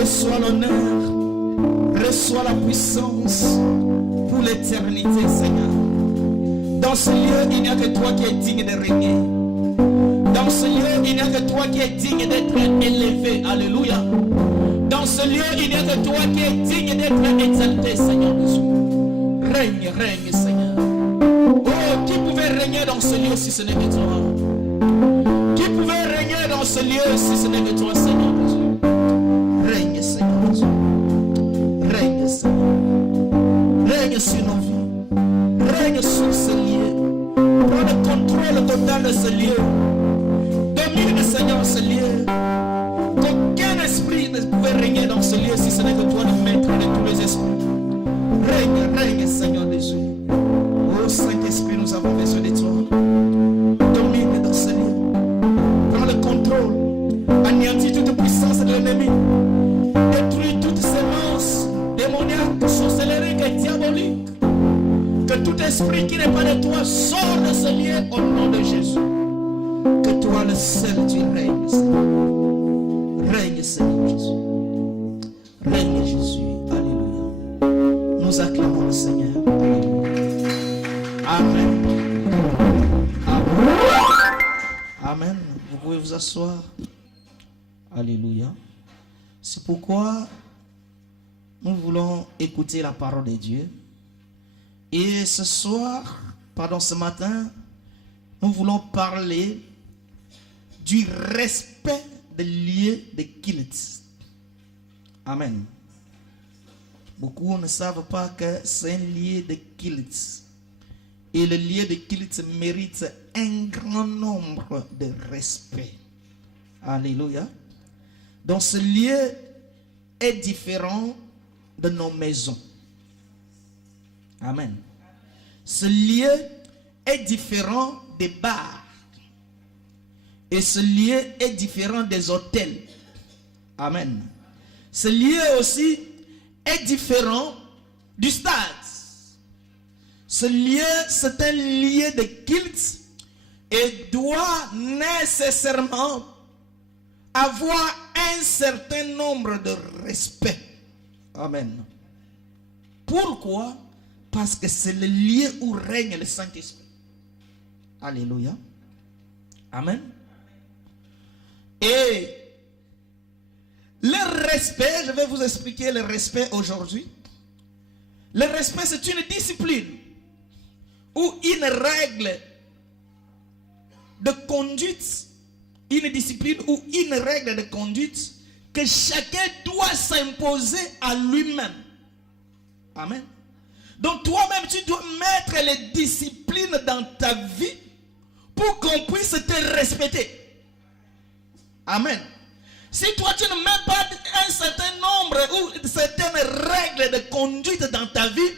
Reçois l'honneur, reçois la puissance pour l'éternité, Seigneur. Dans ce lieu, il n'y a que toi qui es digne de régner. Dans ce lieu, il n'y a que toi qui es digne d'être élevé. Alléluia. Dans ce lieu, il n'y a que toi qui es digne d'être exalté, Seigneur Jésus. Règne, règne, Seigneur. Oh, qui pouvait régner dans ce lieu si ce n'est que toi? Qui pouvait régner dans ce lieu si ce n'est que toi, Seigneur Jésus? Règne, Seigneur Jésus. Règne, Seigneur. Règne sur nos vies. Règne sur ce lieu. Prends le contrôle total de ce lieu. Domine, Seigneur, ce lieu. Qu'aucun esprit ne pouvait régner dans ce lieu si ce n'est que toi, le maître de tous les esprits. Règne, règne, Seigneur Jésus. Oh Saint-Esprit, nous avons besoin de toi. Domine dans ce lieu. Prends le contrôle. Anéantis toute puissance de l'ennemi. Détruis toute sémence démoniaque, sorcellerie et diabolique. Que tout esprit qui n'est pas de toi sort de ce lieu au nom de Jésus. Que toi le seul tu règnes, Seigneur. Règne, Seigneur Jésus. Règne, Jésus. Alléluia. Nous acclamons le Seigneur. Amen. Amen. Amen. Vous pouvez vous asseoir. Alléluia. C'est pourquoi nous voulons écouter la parole de Dieu. Et ce matin, nous voulons parler du respect des lieux de culte. Amen. Beaucoup ne savent pas que c'est un lieu de culte. Et le lieu de culte mérite un grand nombre de respect. Alléluia. Donc ce lieu est différent de nos maisons. Amen. Ce lieu est différent des bars. Et ce lieu est différent des hôtels. Amen. Ce lieu aussi est différent du stade. Ce lieu, c'est un lieu de culte et doit nécessairement avoir un certain nombre de respect. Amen. Pourquoi? Parce que c'est le lieu où règne le Saint-Esprit. Alléluia. Amen. Et le respect, je vais vous expliquer le respect aujourd'hui. Le respect, c'est une discipline ou une règle de conduite, une discipline ou une règle de conduite que chacun doit s'imposer à lui-même. Amen. Donc toi-même, tu dois mettre les disciplines dans ta vie pour qu'on puisse te respecter. Amen. Si toi, tu ne mets pas un certain nombre ou certaines règles de conduite dans ta vie,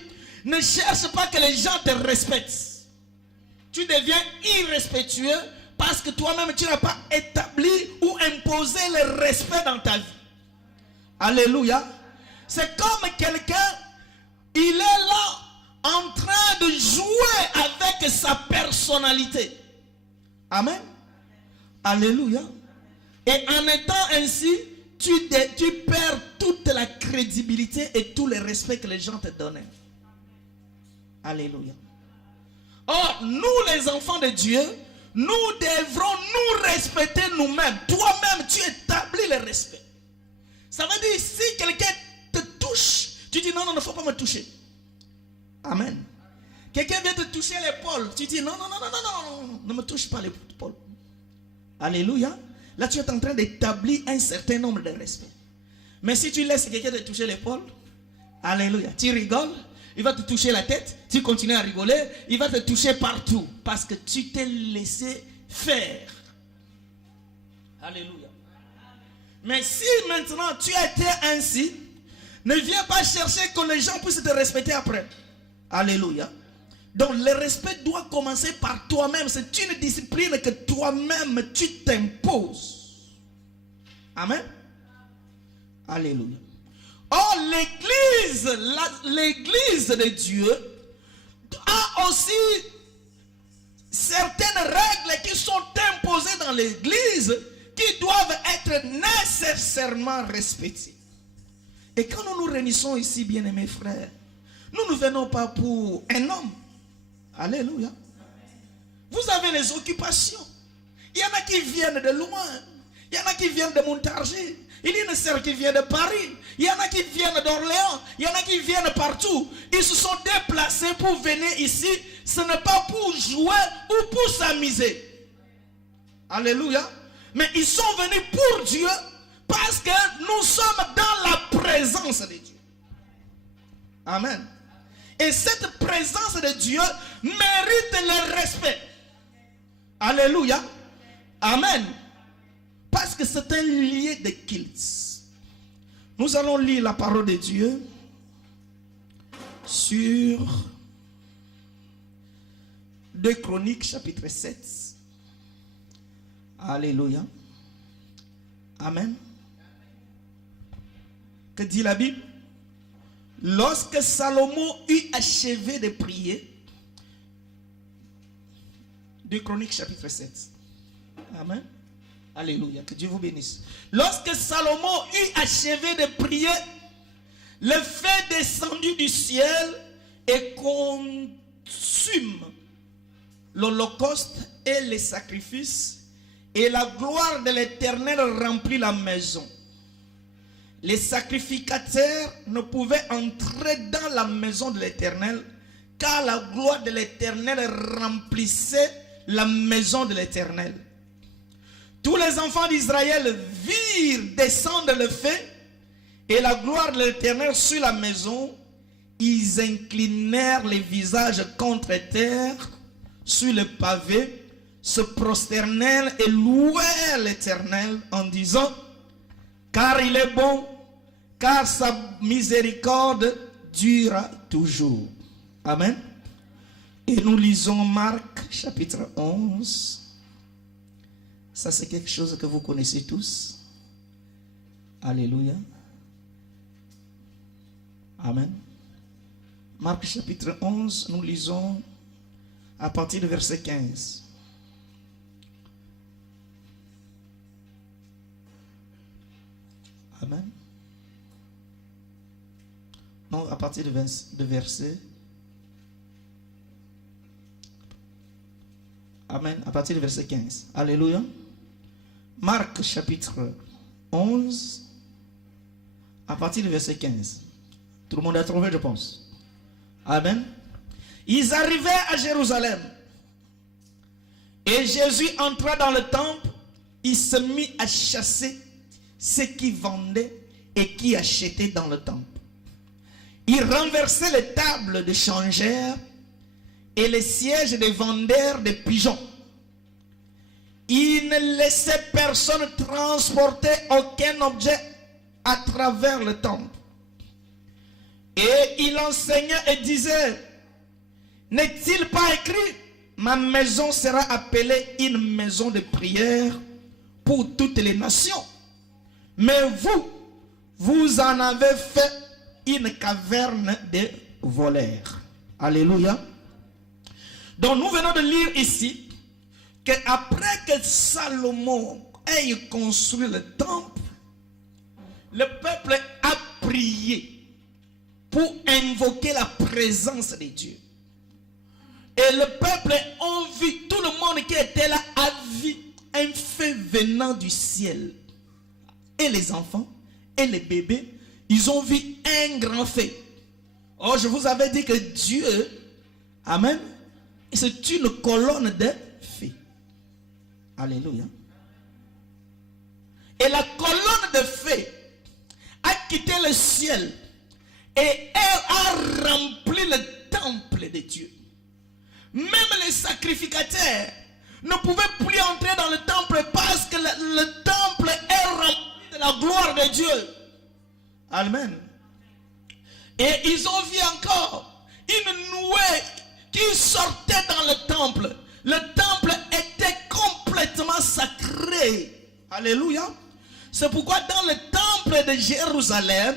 ne cherche pas que les gens te respectent. Tu deviens irrespectueux parce que toi-même, tu n'as pas établi ou imposé le respect dans ta vie. Alléluia. C'est comme quelqu'un, il est là en train de jouer avec sa personnalité. Amen. Alléluia. Et en étant ainsi, tu perds toute la crédibilité et tout le respect que les gens te donnaient. Alléluia. Or, nous les enfants de Dieu, nous devrons nous respecter nous-mêmes. Toi-même, tu établis le respect. Ça veut dire, si quelqu'un te touche, tu dis non, non, il ne faut pas me toucher. Amen. Quelqu'un vient te toucher l'épaule, tu dis non, non, non, non, non, non, ne me touche pas l'épaule. Alléluia. Là, tu es en train d'établir un certain nombre de respect. Mais si tu laisses quelqu'un te toucher l'épaule, alléluia, tu rigoles, il va te toucher la tête, tu continues à rigoler, il va te toucher partout parce que tu t'es laissé faire. Alléluia. Mais si maintenant tu as été ainsi, ne viens pas chercher que les gens puissent te respecter après. Alléluia. Donc le respect doit commencer par toi-même. C'est une discipline que toi-même tu t'imposes. Amen. Alléluia. Or l'église de Dieu a aussi certaines règles qui sont imposées dans l'église qui doivent être nécessairement respectées. Et quand nous nous réunissons ici, bien-aimés frères, nous ne venons pas pour un homme. Alléluia. Vous avez les occupations. Il y en a qui viennent de loin. Il y en a qui viennent de Montargis. Il y en a certains qui viennent de Paris. Il y en a qui viennent d'Orléans. Il y en a qui viennent partout. Ils se sont déplacés pour venir ici. Ce n'est pas pour jouer ou pour s'amuser. Alléluia. Mais ils sont venus pour Dieu parce que nous sommes dans la présence de Dieu. Amen. Et cette présence de Dieu mérite le respect. Alléluia. Amen. Parce que c'est un lieu de culte. Nous allons lire la parole de Dieu sur 2 Chroniques chapitre 7. Alléluia. Amen. Que dit la Bible? Lorsque Salomon eut achevé de prier, 2 Chroniques chapitre 7. Amen. Alléluia. Que Dieu vous bénisse. Lorsque Salomon eut achevé de prier, le feu descendu du ciel et consume l'holocauste et les sacrifices, et la gloire de l'Éternel remplit la maison. Les sacrificateurs ne pouvaient entrer dans la maison de l'Éternel, car la gloire de l'Éternel remplissait la maison de l'Éternel. Tous les enfants d'Israël virent descendre le feu et la gloire de l'Éternel sur la maison. Ils inclinèrent les visages contre terre sur le pavé, se prosternèrent et louèrent l'Éternel en disant: car il est bon, car sa miséricorde dure toujours. Amen. Et nous lisons Marc chapitre 11. Ça, c'est quelque chose que vous connaissez tous. Alléluia. Amen. Marc chapitre 11, nous lisons à partir du verset 15. Amen. Non, à partir de verset. Amen. À partir du verset 15. Alléluia. Marc chapitre 11, à partir du verset 15. Tout le monde a trouvé, je pense. Amen. Ils arrivaient à Jérusalem. Et Jésus entra dans le temple. Il se mit à chasser ceux qui vendaient et qui achetaient dans le temple. Il renversait les tables de changeurs et les sièges des vendeurs de pigeons. Il ne laissait personne transporter aucun objet à travers le temple. Et il enseignait et disait: n'est-il pas écrit, ma maison sera appelée une maison de prière pour toutes les nations? Mais vous en avez fait une caverne de voleurs. Alléluia. Donc nous venons de lire ici qu'après que Salomon ait construit le temple, le peuple a prié pour invoquer la présence de Dieu. Et le peuple a vu, tout le monde qui était là a vu un feu venant du ciel. Et les enfants et les bébés, ils ont vu un grand feu. Oh, je vous avais dit que Dieu, amen, c'est une colonne de feu. Alléluia. Et la colonne de feu a quitté le ciel et elle a rempli le temple de Dieu. Même les sacrificateurs ne pouvaient plus entrer dans le temple parce que le temple est rempli de la gloire de Dieu. Amen. Et ils ont vu encore une nuée qui sortait dans le temple. Le temple était complètement sacré. Alléluia. C'est pourquoi dans le temple de Jérusalem,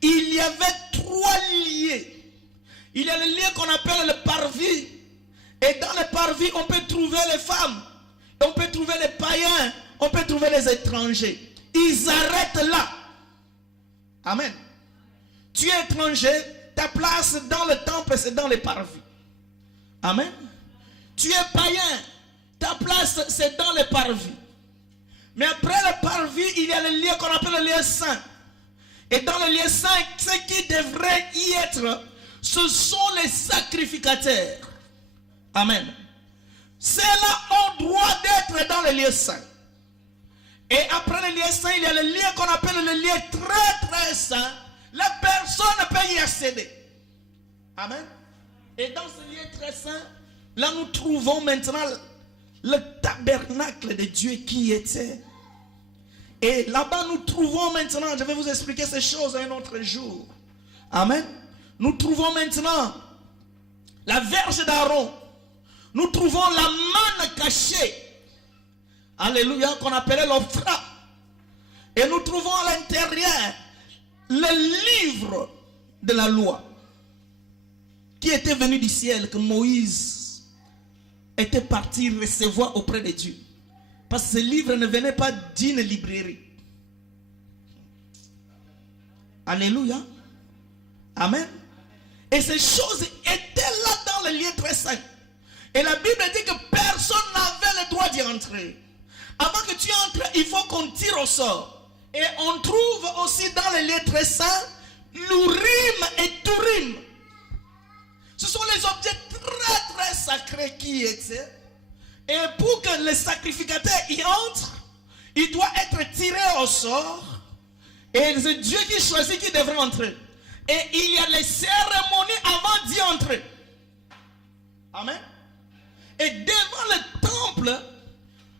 il y avait 3 lieux. Il y a le lieu qu'on appelle le parvis. Et dans le parvis, on peut trouver les femmes. On peut trouver les païens. On peut trouver les étrangers. Ils arrêtent là. Amen. Tu es étranger, ta place dans le temple, c'est dans les parvis. Amen. Tu es païen, ta place, c'est dans les parvis. Mais après le parvis, il y a le lieu qu'on appelle le lieu saint. Et dans le lieu saint, ce qui devrait y être, ce sont les sacrificateurs. Amen. Ceux-là ont droit d'être dans le lieu saint. Et après le lieu saint, il y a le lieu qu'on appelle le lieu très très saint. La personne ne peut y accéder. Amen. Et dans ce lieu très saint, là nous trouvons maintenant le tabernacle de Dieu qui était. Et là-bas nous trouvons maintenant, je vais vous expliquer ces choses un autre jour. Amen. Nous trouvons maintenant la verge d'Aaron. Nous trouvons la manne cachée. Alléluia, qu'on appelait l'ophra. Et nous trouvons à l'intérieur le livre de la loi qui était venu du ciel, que Moïse était parti recevoir auprès de Dieu. Parce que ce livre ne venait pas d'une librairie. Alléluia. Amen. Et ces choses étaient là dans le lieu très saint. Et la Bible dit que personne n'avait le droit d'y entrer. Avant que tu entres, il faut qu'on tire au sort. Et on trouve aussi dans le lieu très saint l'Urim et Turim. Ce sont les objets très très sacrés qui étaient. Et pour que le sacrificateur y entre, il doit être tiré au sort. Et c'est Dieu qui choisit qui devrait entrer. Et il y a les cérémonies avant d'y entrer. Amen. Et devant le temple,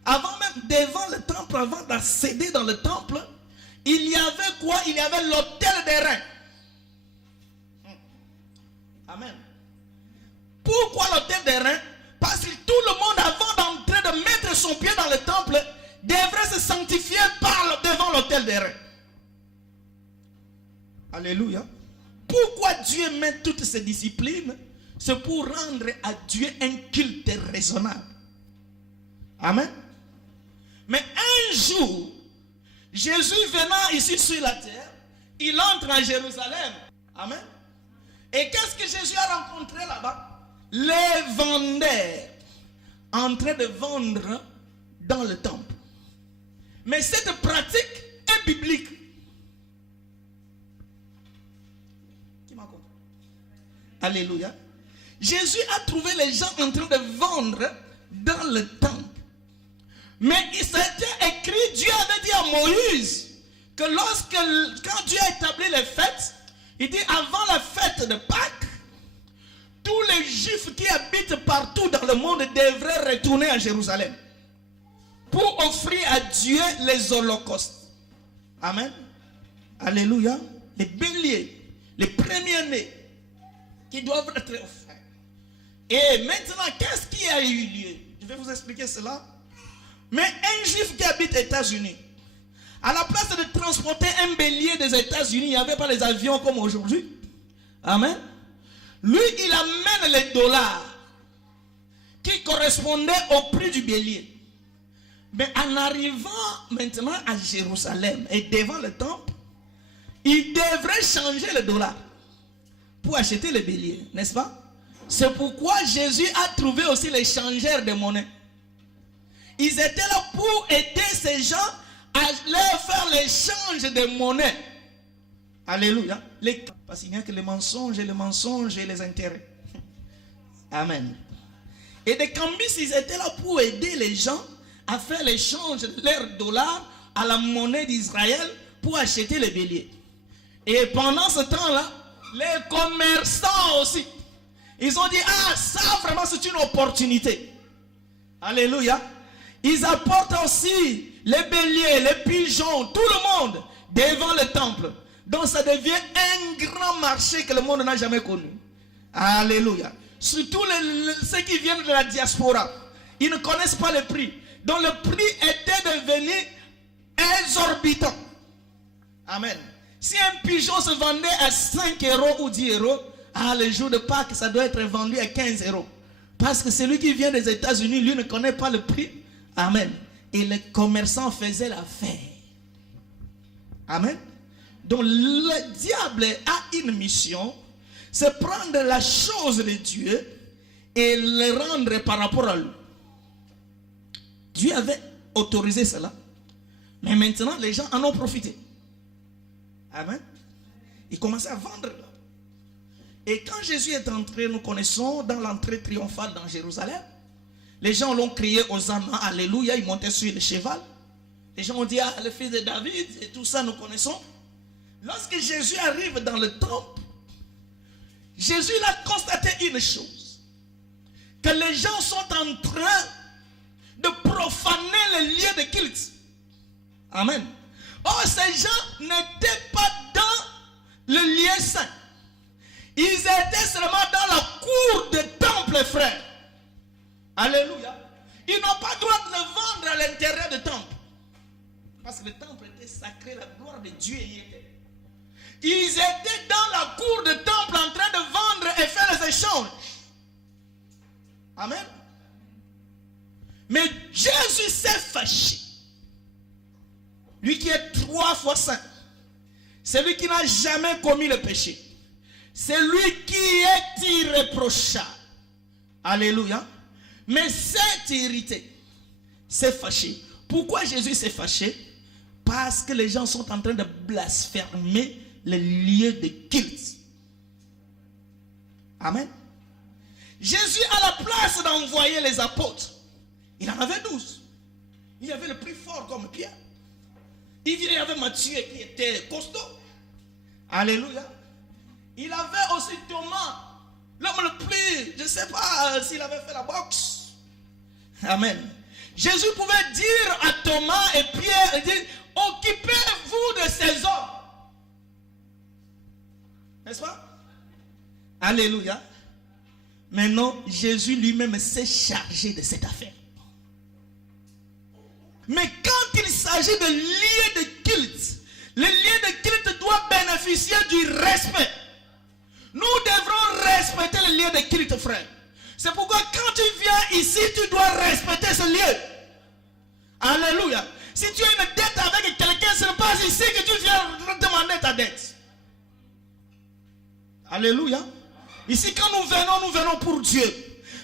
avant d'accéder dans le temple, il y avait quoi? Il y avait l'autel des reins. Amen. Pourquoi l'autel des reins? Parce que tout le monde, avant d'entrer, de mettre son pied dans le temple, devrait se sanctifier devant l'autel des reins. Alléluia. Pourquoi Dieu met toutes ces disciplines? C'est pour rendre à Dieu un culte raisonnable. Amen. Mais un jour, Jésus venant ici sur la terre, il entre à Jérusalem. Amen. Et qu'est-ce que Jésus a rencontré là-bas? Les vendeurs en train de vendre dans le temple. Mais cette pratique est biblique. Qui m'a compris? Alléluia. Jésus a trouvé les gens en train de vendre dans le temple. Mais il s'était écrit, Dieu avait dit à Moïse que quand Dieu a établi les fêtes, il dit avant la fête de Pâques, tous les Juifs qui habitent partout dans le monde devraient retourner à Jérusalem pour offrir à Dieu les holocaustes. Amen. Alléluia. Les béliers, les premiers-nés qui doivent être offerts. Et maintenant, qu'est-ce qui a eu lieu? Je vais vous expliquer cela. Mais un Juif qui habite aux États-Unis, à la place de transporter un bélier des États-Unis, il n'y avait pas les avions comme aujourd'hui. Amen. Lui, il amène les dollars qui correspondaient au prix du bélier. Mais en arrivant maintenant à Jérusalem et devant le temple, il devrait changer le dollar pour acheter le bélier, n'est-ce pas? C'est pourquoi Jésus a trouvé aussi les changeurs de monnaie. Ils étaient là pour aider ces gens à leur faire l'échange de monnaie. Alléluia. Parce qu'il n'y a que les mensonges et les intérêts. Amen. Et les cambistes, ils étaient là pour aider les gens à faire l'échange de leurs dollars à la monnaie d'Israël pour acheter les béliers. Et pendant ce temps-là, les commerçants aussi, ils ont dit, ah, ça vraiment c'est une opportunité. Alléluia. Ils apportent aussi les béliers, les pigeons, tout le monde devant le temple. Donc ça devient un grand marché que le monde n'a jamais connu. Alléluia. Surtout ceux qui viennent de la diaspora. Ils ne connaissent pas le prix. Donc le prix était devenu exorbitant. Amen. Si un pigeon se vendait à 5 € ou 10 €, le jour de Pâques, ça doit être vendu à 15 €. Parce que celui qui vient des États-Unis, lui ne connaît pas le prix. Amen. Et les commerçants faisaient l'affaire. Amen. Donc le diable a une mission, c'est prendre la chose de Dieu et le rendre par rapport à lui. Dieu avait autorisé cela, mais maintenant les gens en ont profité. Amen. Ils commençaient à vendre là. Et quand Jésus est entré, nous connaissons dans l'entrée triomphale dans Jérusalem, les gens l'ont crié Hosanna, Alléluia, ils montaient sur le cheval. Les gens ont dit, ah, le fils de David, et tout ça, nous connaissons. Lorsque Jésus arrive dans le temple, Jésus a constaté une chose, que les gens sont en train de profaner le lieu de culte. Amen. Or, ces gens n'étaient pas dans le lieu saint. Ils étaient seulement dans la cour du temple, frère. Alléluia. Ils n'ont pas le droit de le vendre à l'intérieur du temple. Parce que le temple était sacré, la gloire de Dieu y était. Ils étaient dans la cour du temple en train de vendre et faire les échanges. Amen. Mais Jésus s'est fâché. Lui qui est 3 fois saint. C'est lui qui n'a jamais commis le péché. C'est lui qui est irréprochable. Alléluia. Mais s'est irrité, s'est fâché. Pourquoi Jésus s'est fâché? Parce que les gens sont en train de blasphémer le lieu de culte. Amen. Jésus a la place d'envoyer les apôtres. Il en avait 12. Il y avait le plus fort comme Pierre. Il y avait Matthieu qui était costaud. Alléluia. Il avait aussi Thomas, l'homme le plus, je ne sais pas s'il avait fait la boxe. Amen. Jésus pouvait dire à Thomas et Pierre, dire, occupez-vous de ces hommes. N'est-ce pas? Alléluia. Maintenant, Jésus lui-même s'est chargé de cette affaire. Mais quand il s'agit de lieu de culte, le lieu de culte doit bénéficier du respect. Nous devrons respecter le lieu de culte, frère. C'est pourquoi quand tu viens ici, tu dois respecter ce lieu. Alléluia. Si tu as une dette avec quelqu'un, ce n'est pas ici que tu viens demander ta dette. Alléluia. Ici, quand nous venons pour Dieu.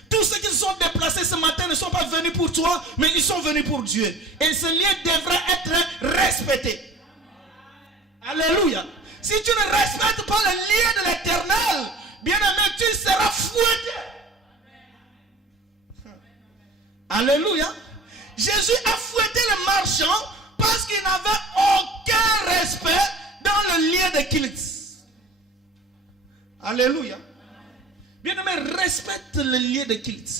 Tous ceux qui se sont déplacés ce matin ne sont pas venus pour toi, mais ils sont venus pour Dieu. Et ce lieu devrait être respecté. Alléluia. Si tu ne respectes pas le lieu de l'Éternel, bien-aimé, tu seras fouetté. Alléluia. Jésus a fouetté les marchands parce qu'il n'avait aucun respect dans le lieu de culte. Alléluia. Bien-aimé, respecte le lieu de culte.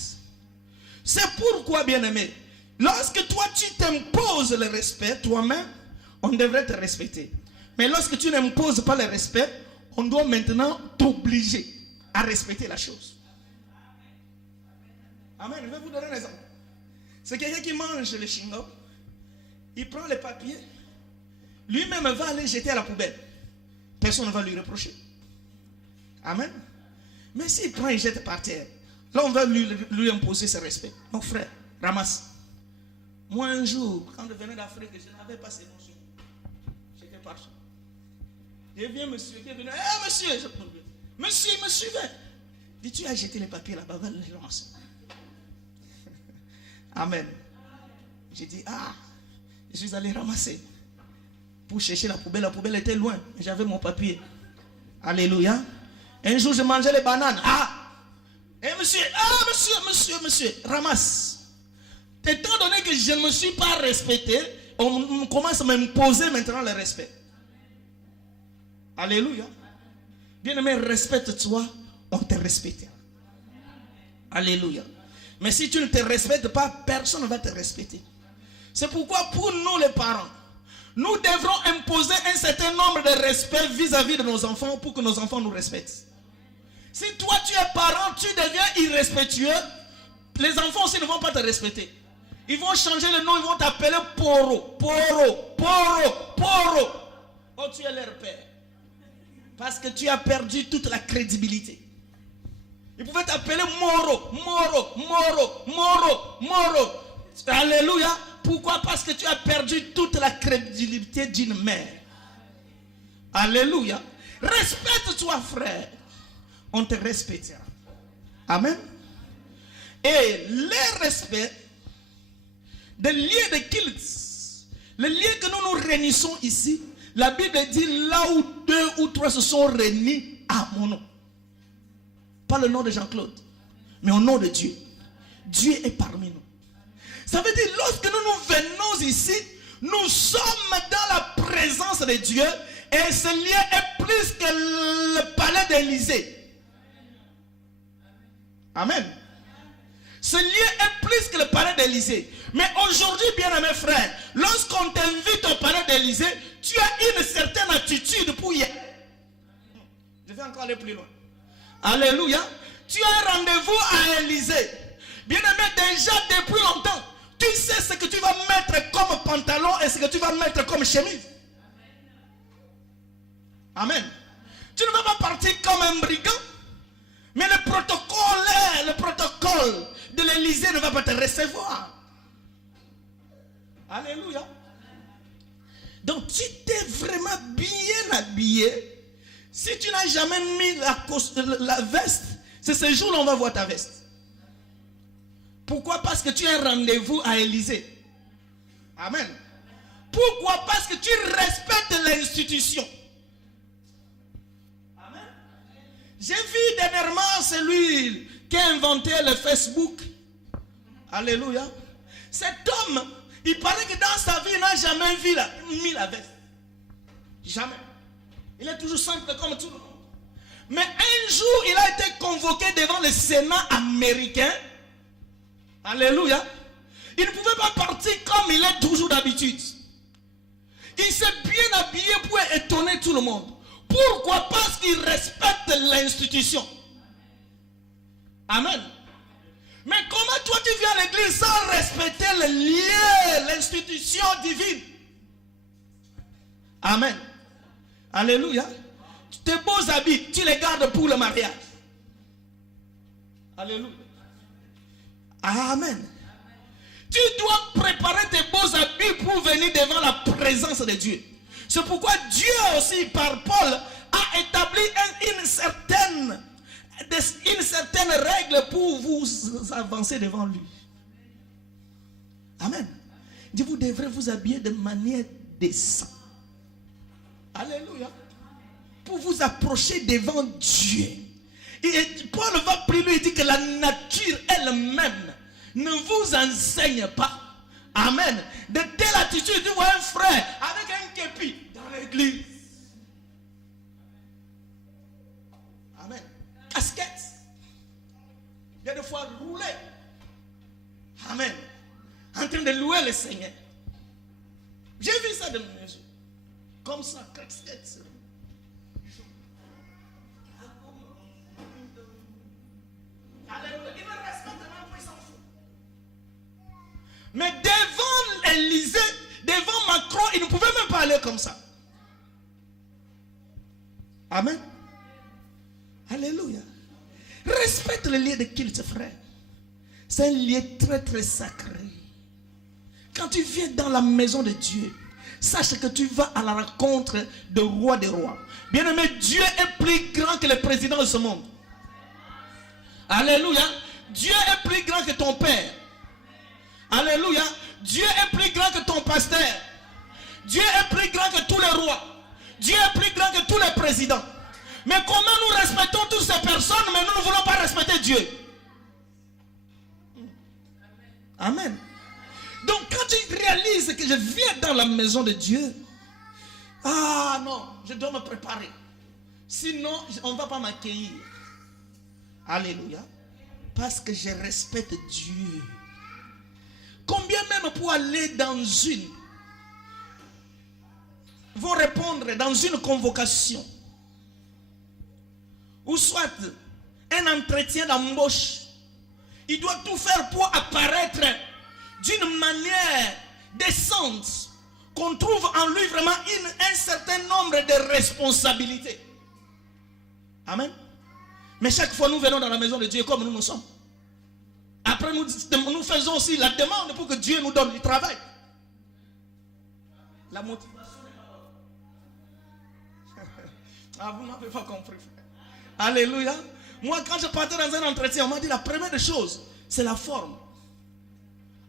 C'est pourquoi, bien-aimé, lorsque toi tu t'imposes le respect, toi-même, on devrait te respecter. Mais lorsque tu n'imposes pas le respect, on doit maintenant t'obliger à respecter la chose. Amen. Je vais vous donner un exemple. C'est quelqu'un qui mange le chewing-gum, il prend les papiers, lui-même va aller jeter à la poubelle. Personne ne va lui reprocher. Amen. Mais s'il prend et jette par terre, là on va lui imposer ce respect. Mon frère, ramasse. Moi un jour, quand je venais d'Afrique, je n'avais pas ces notions. J'étais partout. Je viens, monsieur, qui est venu. Eh monsieur, monsieur, il me suivait. Dis, tu as jeté les papiers là-bas, va les ramasser. Amen. J'ai dit, ah, je suis allé ramasser. Pour chercher la poubelle était loin. J'avais mon papier. Alléluia. Un jour, je mangeais les bananes. Ah! Et monsieur, monsieur, ramasse. Étant donné que je ne me suis pas respecté, on commence à m'imposer maintenant le respect. Alléluia. Bien-aimé, respecte-toi, on te respectera. Alléluia. Mais si tu ne te respectes pas, personne ne va te respecter. C'est pourquoi pour nous les parents, nous devrons imposer un certain nombre de respect vis-à-vis de nos enfants pour que nos enfants nous respectent. Si toi tu es parent, tu deviens irrespectueux, les enfants aussi ne vont pas te respecter. Ils vont changer le nom, ils vont t'appeler Poro. Oh, tu es leur père. Parce que tu as perdu toute la crédibilité. Ils pouvaient t'appeler Moro. Alléluia. Pourquoi? Parce que tu as perdu toute la crédibilité d'une mère. Alléluia. Respecte-toi, frère. On te respectera. Amen. Et le respect des lieux de culte, les lieux que nous réunissons ici, la Bible dit là où 2 ou 3 se sont réunis à mon nom. Pas le nom de Jean-Claude, mais au nom de Dieu. Dieu est parmi nous. Ça veut dire, lorsque nous venons ici, nous sommes dans la présence de Dieu et ce lieu est plus que le palais d'Élysée. Amen. Ce lieu est plus que le palais d'Élysée. Mais aujourd'hui, bien-aimés frères, lorsqu'on t'invite au palais d'Élysée, tu as une certaine attitude pour y aller. Je vais encore aller plus loin. Alléluia. Tu as un rendez-vous à Élysée. Bien-aimé, déjà depuis longtemps, tu sais ce que tu vas mettre comme pantalon et ce que tu vas mettre comme chemise. Amen. Tu ne vas pas partir comme un brigand. Mais le protocole de l'Élysée ne va pas te recevoir. Alléluia. Donc tu t'es vraiment bien habillé. Si tu n'as jamais mis la veste, c'est ce jour-là on va voir ta veste. Pourquoi? Parce que tu as un rendez-vous à Élysée. Amen. Pourquoi? Parce que tu respectes l'institution. Amen. J'ai vu dernièrement celui qui a inventé le Facebook. Alléluia. Cet homme, il paraît que dans sa vie, il n'a jamais mis la veste. Jamais. Il est toujours simple comme tout le monde. Mais un jour, il a été convoqué devant le Sénat américain. Alléluia. Il ne pouvait pas partir comme il est toujours d'habitude. Il s'est bien habillé pour étonner tout le monde. Pourquoi? Parce qu'il respecte l'institution. Amen. Mais comment toi tu viens à l'église sans respecter le lieu, l'institution divine? Amen. Alléluia. Tes beaux habits, tu les gardes pour le mariage. Alléluia. Amen. Tu dois préparer tes beaux habits pour venir devant la présence de Dieu. C'est pourquoi Dieu aussi, par Paul, a établi une certaine règle pour vous avancer devant lui. Amen. Dieu, vous devrez vous habiller de manière décente. Alléluia. Pour vous approcher devant Dieu. Et Paul va plus lui dire que la nature elle-même ne vous enseigne pas. Amen. De telle attitude, tu vois un frère avec un képi dans l'église. Amen. Casquette. Il y a des fois roulé. Amen. En train de louer le Seigneur. J'ai vu ça de mes yeux. Comme ça, casquette. Alléluia. Il me respecte même pour il s'en fout. Mais devant Élysée, devant Macron, il ne pouvait même pas aller comme ça. Amen. Alléluia. Respecte le lieu de culte, frère. C'est un lieu très très sacré. Quand tu viens dans la maison de Dieu, sache que tu vas à la rencontre du roi des rois. Bien-aimé, Dieu est plus grand que le président de ce monde. Alléluia. Dieu est plus grand que ton père. Alléluia. Dieu est plus grand que ton pasteur. Dieu est plus grand que tous les rois. Dieu est plus grand que tous les présidents. Mais comment nous respectons toutes ces personnes, mais nous ne voulons pas respecter Dieu? Amen. Donc quand tu réalises que je viens dans la maison de Dieu, ah non, je dois me préparer. Sinon, on ne va pas m'accueillir. Alléluia. Parce que je respecte Dieu. Combien même pour aller dans vont répondre dans une convocation, ou soit un entretien d'embauche, il doit tout faire pour apparaître d'une manière décente, qu'on trouve en lui vraiment un certain nombre de responsabilités. Amen. Mais chaque fois nous venons dans la maison de Dieu comme nous sommes. Après nous faisons aussi la demande pour que Dieu nous donne du travail. La motivation est là. Ah, vous n'avez pas compris, frère. Alléluia. Moi, quand je partais dans un entretien, on m'a dit la première des choses, c'est la forme.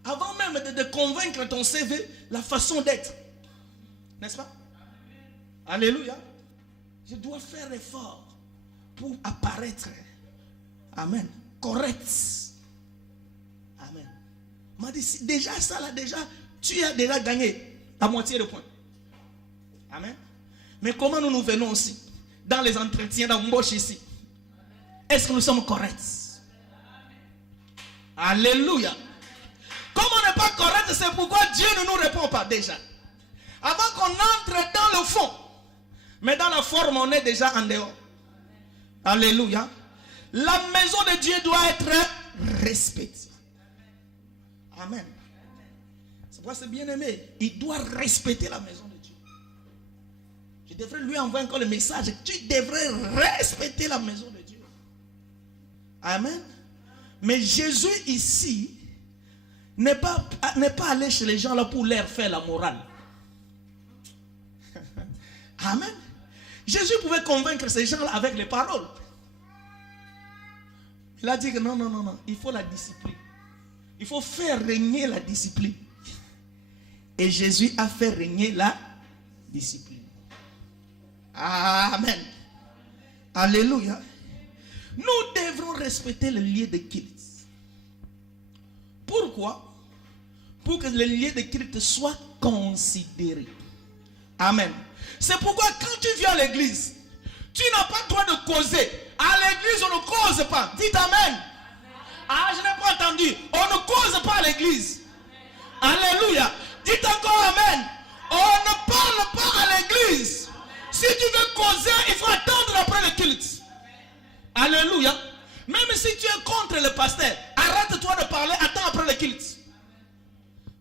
Avant même de convaincre ton CV, la façon d'être. N'est-ce pas? Alléluia. Je dois faire l'effort pour apparaître. Amen. Correct. Amen. On m'a dit, déjà ça là, déjà, tu as déjà gagné la moitié de points. Amen. Mais comment nous venons aussi dans les entretiens d'embauche ici? Est-ce que nous sommes corrects? Alléluia. Comme on n'est pas correct, c'est pourquoi Dieu ne nous répond pas déjà. Avant qu'on entre dans le fond. Mais dans la forme, on est déjà en dehors. Alléluia. La maison de Dieu doit être respectée. Amen. C'est pourquoi c'est bien aimé. Il doit respecter la maison de Dieu. Je devrais lui envoyer encore le message. Tu devrais respecter la maison de Dieu. Amen. Mais Jésus ici n'est pas allé chez les gens là pour leur faire la morale. Amen. Jésus pouvait convaincre ces gens là avec les paroles. Il a dit que non, il faut la discipline. Il faut faire régner la discipline. Et Jésus a fait régner la discipline. Amen. Alléluia. Nous devrons respecter le lieu de culte. Pourquoi? Pour que le lieu de culte soit considéré. Amen. C'est pourquoi quand tu viens à l'église, tu n'as pas le droit de causer. À l'église, on ne cause pas. Dites Amen. Ah, je n'ai pas entendu. On ne cause pas à l'église. Alléluia. Dites encore Amen. On ne parle pas à l'église. Si tu veux causer, il faut attendre après le culte. Alléluia. Même si tu es contre le pasteur, arrête-toi de parler, attends après le culte.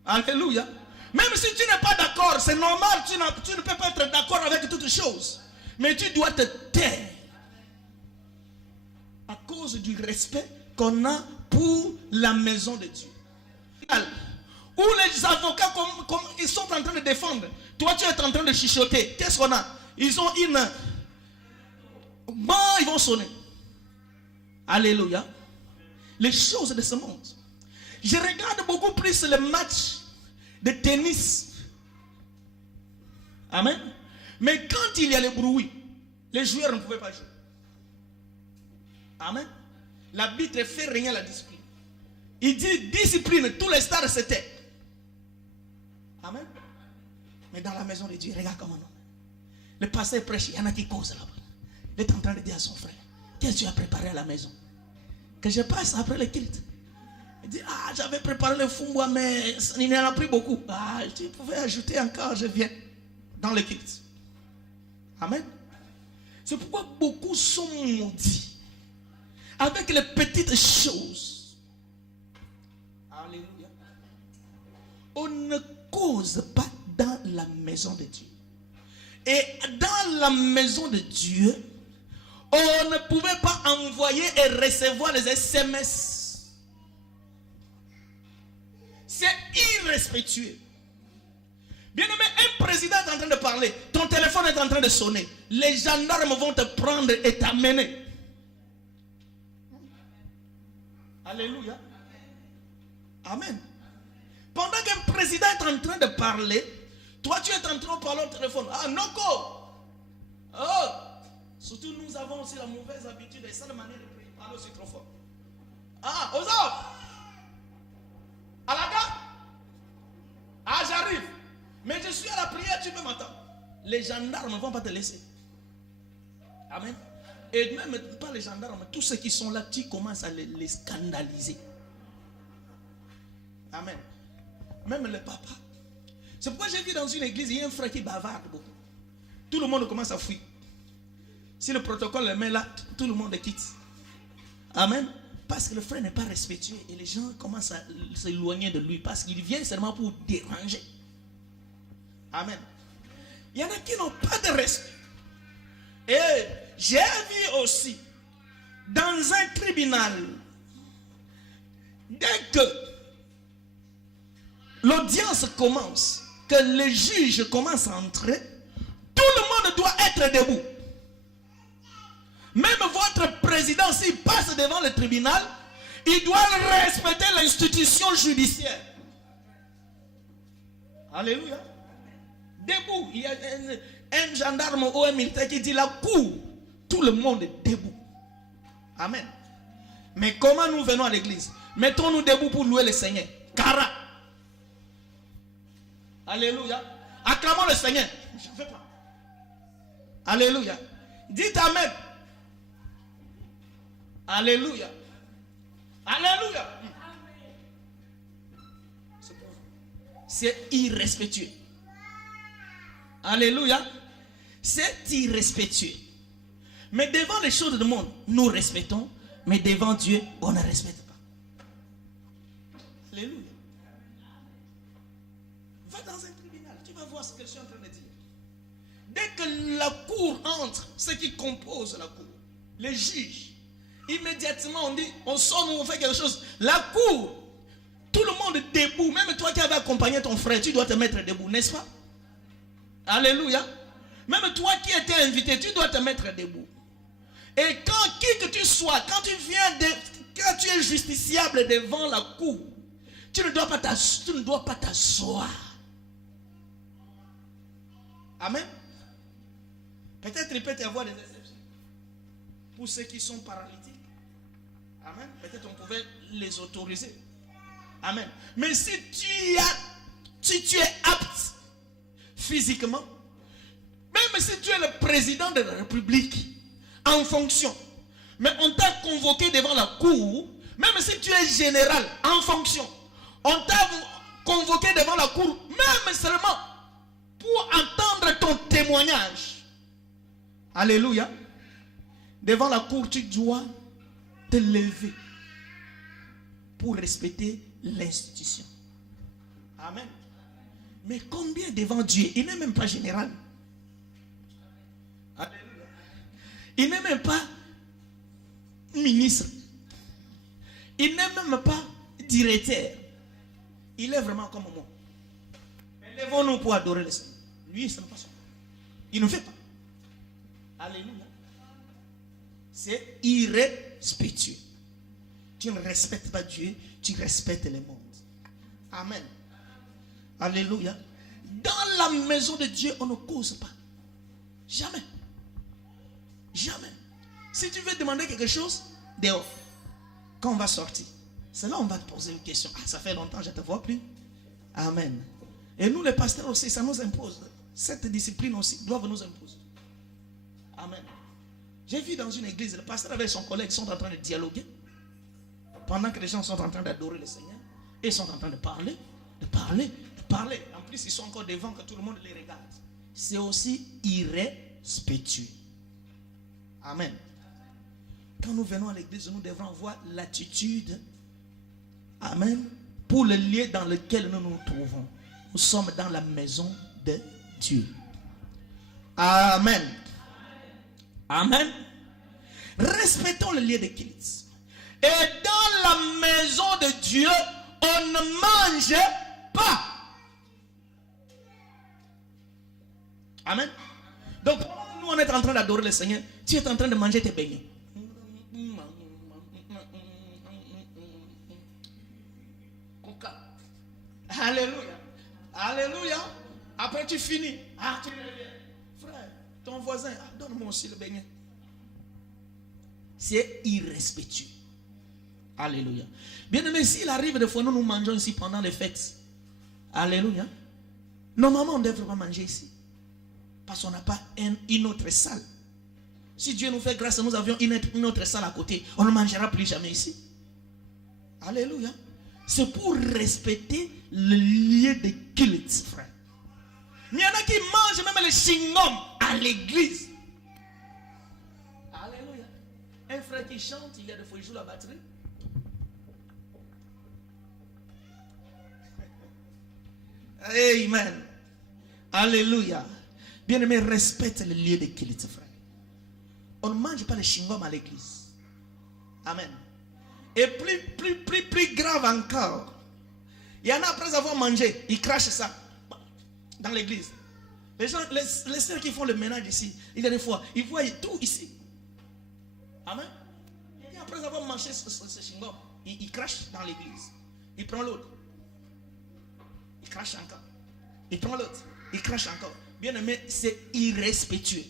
Alléluia. Même si tu n'es pas d'accord, c'est normal, tu ne peux pas être d'accord avec toutes choses. Mais tu dois te taire. À cause du respect qu'on a pour la maison de Dieu. Où les avocats, comme ils sont en train de défendre, toi tu es en train de chuchoter. Qu'est-ce qu'on a? Ils ont une... Bon, ils vont sonner. Alléluia. Les choses de ce monde. Je regarde beaucoup plus le match de tennis. Amen. Mais quand il y a le bruit, les joueurs ne pouvaient pas jouer. Amen. L'arbitre fait régner la discipline. Il dit discipline, tous les stars c'était. Amen. Mais dans la maison de Dieu, regarde comment non. Le pasteur prêche, il y en a qui causent là-bas. Il est en train de dire à son frère, qu'est-ce que tu as préparé à la maison? Que je passe après le culte. Il dit, ah, j'avais préparé le fumbois, mais il en a pris beaucoup. Ah, tu pouvais ajouter encore, je viens dans le culte. Amen. C'est pourquoi beaucoup sont maudits avec les petites choses. Alléluia. On ne cause pas dans la maison de Dieu. Et dans la maison de Dieu, on ne pouvait pas envoyer et recevoir les SMS. C'est irrespectueux. Bien aimé, un président est en train de parler, ton téléphone est en train de sonner, les gendarmes vont te prendre et t'amener. Alléluia. Amen. Pendant qu'un président est en train de parler, toi tu es en train de parler au téléphone. Ah, Noko. Oh. Surtout nous avons aussi la mauvaise habitude et ça de manière de parler aussi trop fort. Ah, Ozo. À la gare. Ah, j'arrive. Mais je suis à la prière, tu peux m'attendre. Les gendarmes ne vont pas te laisser. Amen. Et même pas les gendarmes, tous ceux qui sont là, tu commences à les scandaliser. Amen. Même le papa. C'est pourquoi j'ai vu dans une église, il y a un frère qui bavarde beaucoup. Tout le monde commence à fuir. Si le protocole le met là, tout le monde quitte. Amen. Parce que le frère n'est pas respectueux et les gens commencent à s'éloigner de lui parce qu'il vient seulement pour déranger. Amen. Il y en a qui n'ont pas de respect. Et j'ai vu aussi dans un tribunal, dès que l'audience commence, que le juge commence à entrer, tout le monde doit être debout. Même votre président, s'il passe devant le tribunal, il doit respecter l'institution judiciaire. Alléluia. Debout. Il y a un gendarme ou un militaire qui dit la cour. Tout le monde est debout. Amen. Mais comment nous venons à l'église? Mettons-nous debout pour louer le Seigneur. Cara. Alléluia. Acclamons le Seigneur. Je ne fais pas. Alléluia. Dites Amen. Alléluia. Alléluia. C'est irrespectueux. Alléluia. C'est irrespectueux. Mais devant les choses du monde, nous respectons. Mais devant Dieu, on ne respecte pas. Alléluia. Va dans un tribunal, tu vas voir ce que je suis en train de dire. Dès que la cour entre, ceux qui composent la cour, les juges, immédiatement on dit, on sort, on fait quelque chose. La cour, tout le monde est debout. Même toi qui avais accompagné ton frère, tu dois te mettre debout, n'est-ce pas? Alléluia. Même toi qui étais invité, tu dois te mettre debout. Et quand qui que tu sois, quand tu es justiciable devant la cour, tu ne dois pas t'asseoir. Amen. Peut-être il peut y avoir des exceptions. Pour ceux qui sont paralytiques. Amen. Peut-être on pouvait les autoriser. Amen. Mais si tu es apte physiquement, même si tu es le président de la République en fonction, mais on t'a convoqué devant la cour, même si tu es général en fonction, on t'a convoqué devant la cour, même seulement pour entendre ton témoignage. Alléluia. Devant la cour, tu dois te lever pour respecter l'institution. Amen. Mais combien devant Dieu? Il n'est même pas général. Alléluia. Il n'est même pas ministre. Il n'est même pas directeur. Il est vraiment comme moi. Mais levons-nous pour adorer le Seigneur. Lui, ce n'est pas son. Il ne fait pas. Alléluia. C'est irrespectueux. Tu ne respectes pas Dieu, tu respectes le monde. Amen. Alléluia. Dans la maison de Dieu, on ne cause pas. Jamais. Jamais. Si tu veux demander quelque chose, dehors. Quand on va sortir, c'est là on va te poser une question. Ah, ça fait longtemps, je ne te vois plus. Amen. Et nous, les pasteurs aussi, ça nous impose. Cette discipline aussi doit nous imposer. Amen. J'ai vu dans une église, le pasteur avec son collègue sont en train de dialoguer. Pendant que les gens sont en train d'adorer le Seigneur. Et ils sont en train de parler, de parler, de parler. En plus, ils sont encore devant que tout le monde les regarde. C'est aussi irrespectueux. Amen. Quand nous venons à l'église, nous devrons voir l'attitude. Amen. Pour le lieu dans lequel nous nous trouvons. Nous sommes dans la maison de Dieu. Amen. Amen. Respectons le lieu de culte. Et dans la maison de Dieu, on ne mange pas. Amen. Donc, nous on est en train d'adorer le Seigneur. Tu es en train de manger tes beignets. Alléluia. Alléluia. Après tu finis. Ah, tu reviens. Frère, ton voisin, donne-moi aussi le beignet. C'est irrespectueux. Alléluia. Bien aimé, s'il arrive des fois, nous mangeons ici pendant les fêtes. Alléluia. Normalement, on ne devrait pas manger ici. Parce qu'on n'a pas une autre salle. Si Dieu nous fait grâce, nous avions une autre salle à côté. On ne mangera plus jamais ici. Alléluia. C'est pour respecter le lieu de culte, frère. Il y en a qui mangent même les chewing-gums à l'église. Alléluia. Un frère qui chante, il y a des fois il joue la batterie. Amen. Alléluia. Bien-aimé, respecte le lieu de culte, frère. On ne mange pas les chewing-gums à l'église. Amen. Et plus grave encore, il y en a après avoir mangé, ils crachent ça dans l'église. Les gens, les sœurs qui font le ménage ici, il y a des fois, ils voient tout ici. Amen. Et après avoir mangé ce chewing-gum, il crache dans l'église. Il prend l'autre. Il crache encore. Il prend l'autre. Il crache encore. Bien aimé, c'est irrespectueux.